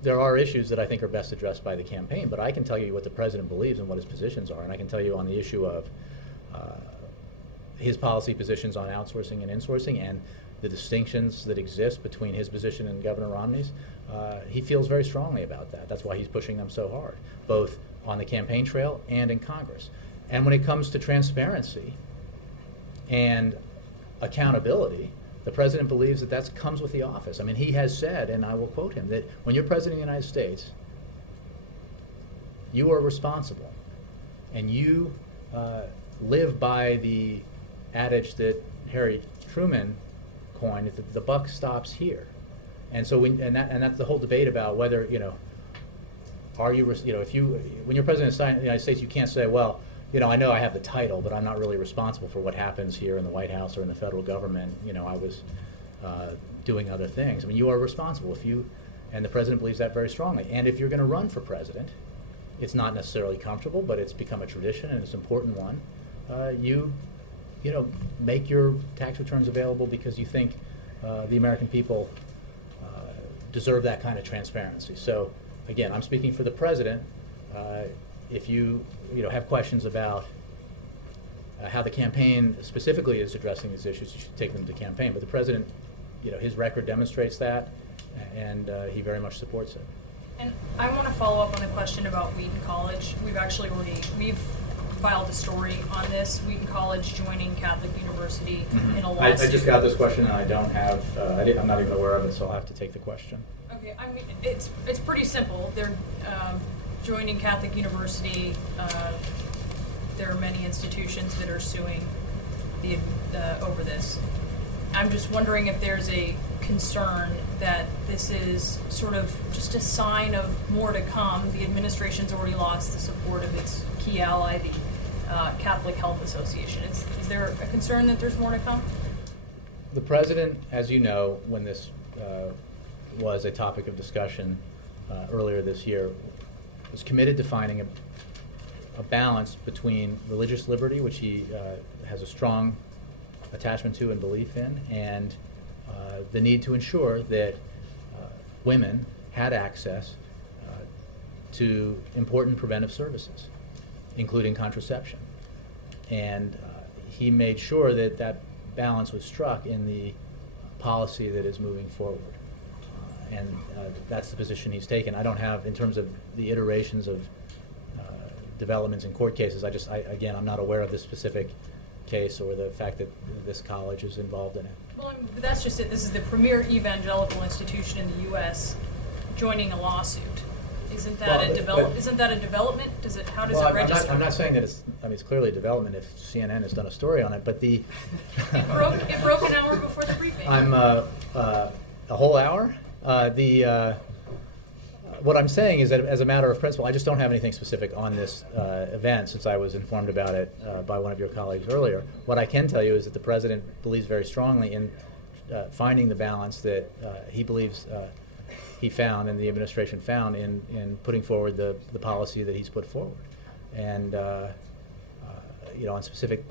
there are issues that I think are best addressed by the campaign, but I can tell you what the president believes and what his positions are, and I can tell you on the issue of his policy positions on outsourcing and insourcing and the distinctions that exist between his position and Governor Romney's. He feels very strongly about that. That's why he's pushing them so hard, both on the campaign trail and in Congress. And when it comes to transparency and accountability, the president believes that that comes with the office. I mean, he has said, and I will quote him, that when you're president of the United States, you are responsible, and you live by the adage that Harry Truman coined, that the buck stops here. And so, that's the whole debate about whether are you when you're president of the United States, you can't say, well, I know I have the title, but I'm not really responsible for what happens here in the White House or in the federal government. I was doing other things. I mean, you are responsible and the president believes that very strongly. And if you're going to run for president, it's not necessarily comfortable, but it's become a tradition and it's an important one. You make your tax returns available because you think the American people deserve that kind of transparency. So, again, I'm speaking for the president. If you have questions about how the campaign specifically is addressing these issues, you should take them to campaign. But the president, his record demonstrates that, and he very much supports it. And I want to follow up on the question about Wheaton College. We've filed a story on this, Wheaton College joining Catholic University in a lawsuit. I just got this question, and I don't have, I'm not even aware of it, so I'll have to take the question. Okay, I mean, it's pretty simple. They're joining Catholic University. There are many institutions that are suing over this. I'm just wondering if there's a concern that this is sort of just a sign of more to come. The administration's already lost the support of its key ally, the Catholic Health Association. Is there a concern that there's more to come? The president, as you know, when this was a topic of discussion earlier this year, was committed to finding a balance between religious liberty, which he has a strong attachment to and belief in, and the need to ensure that women had access to important preventive services, including contraception. And he made sure that that balance was struck in the policy that is moving forward. And that's the position he's taken. I don't have, in terms of the iterations of developments in court cases, again, I'm not aware of this specific case or the fact that this college is involved in it. Well, I mean, but that's just it. This is the premier evangelical institution in the U.S. joining a lawsuit. Isn't that isn't that a development? How does it register? I'm not saying that it's. I mean, it's clearly a development if CNN has done a story on it. But the it broke an hour before the briefing. I'm a whole hour. What I'm saying is that, as a matter of principle, I just don't have anything specific on this event, since I was informed about it by one of your colleagues earlier. What I can tell you is that the president believes very strongly in finding the balance that he believes he found and the administration found in putting forward the policy that he's put forward. And on specific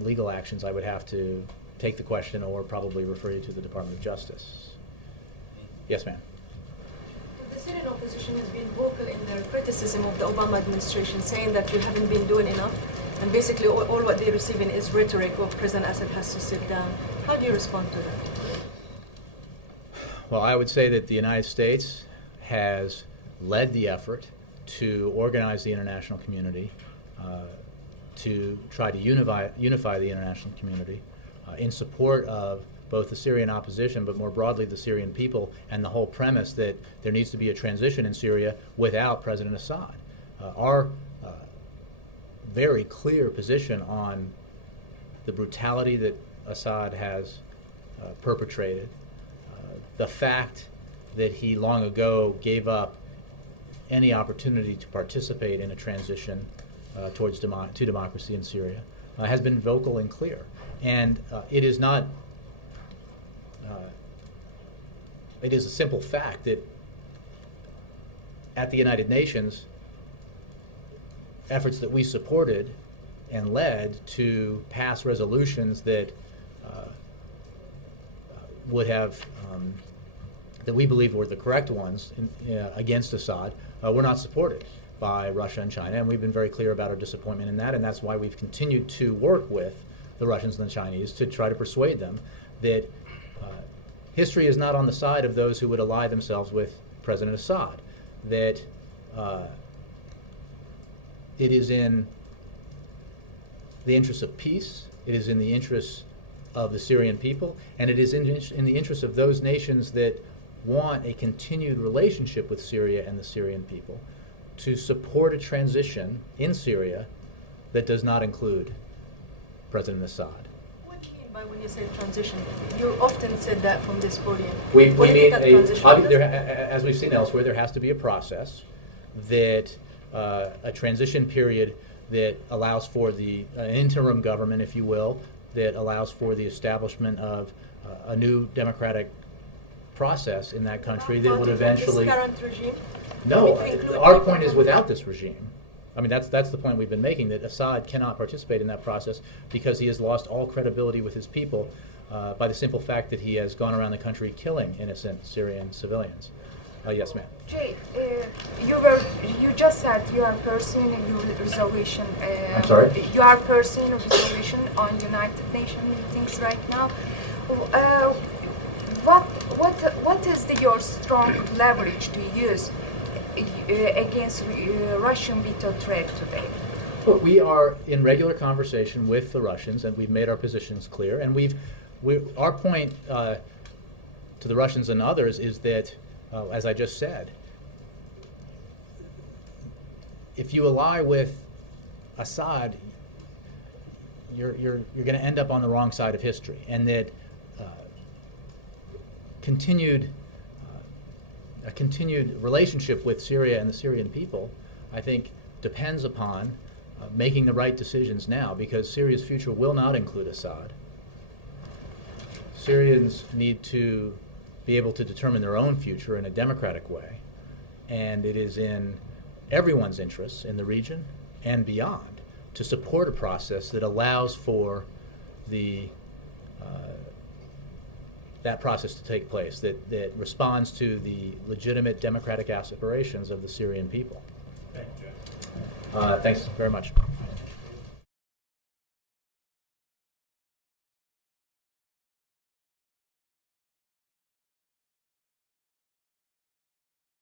legal actions, I would have to take the question or probably refer you to the Department of Justice. Yes, ma'am. The Syrian opposition has been vocal in their criticism of the Obama administration, saying that you haven't been doing enough, and basically all what they're receiving is rhetoric of President Assad has to sit down. How do you respond to that? Well, I would say that the United States has led the effort to organize the international community, to try to unify the international community in support of both the Syrian opposition, but more broadly the Syrian people, and the whole premise that there needs to be a transition in Syria without President Assad. Our very clear position on the brutality that Assad has perpetrated, the fact that he long ago gave up any opportunity to participate in a transition towards to democracy in Syria, has been vocal and clear. And it is not. It is a simple fact that at the United Nations, efforts that we supported and led to pass resolutions that would have, that we believe were the correct ones against Assad, were not supported by Russia and China. And we've been very clear about our disappointment in that, and that's why we've continued to work with the Russians and the Chinese to try to persuade them that history is not on the side of those who would ally themselves with President Assad, that it is in the interest of peace, it is in the interest of the Syrian people, and it is in the interest of those nations that want a continued relationship with Syria and the Syrian people to support a transition in Syria that does not include President Assad. By when you say transition, you often said that from this podium. We need as we've seen elsewhere, there has to be a process that a transition period that allows for the interim government, if you will, that allows for the establishment of a new democratic process in that country that would eventually. This current regime? No, our point is without this regime. I mean, that's the point we've been making, that Assad cannot participate in that process because he has lost all credibility with his people by the simple fact that he has gone around the country killing innocent Syrian civilians. Yes, ma'am. Jay, you just said you are pursuing a resolution. I'm sorry? You are pursuing a resolution on United Nations meetings right now. What what is your strong leverage to use against Russian veto trade today? Look, we are in regular conversation with the Russians, and we've made our positions clear. And our point to the Russians and others is that, as I just said, if you ally with Assad, you're going to end up on the wrong side of history, and that a continued relationship with Syria and the Syrian people, I think, depends upon making the right decisions now, because Syria's future will not include Assad. Syrians need to be able to determine their own future in a democratic way, and it is in everyone's interests in the region and beyond to support a process that allows for that process to take place, that responds to the legitimate democratic aspirations of the Syrian people. Thank you, Jay. Thanks very much.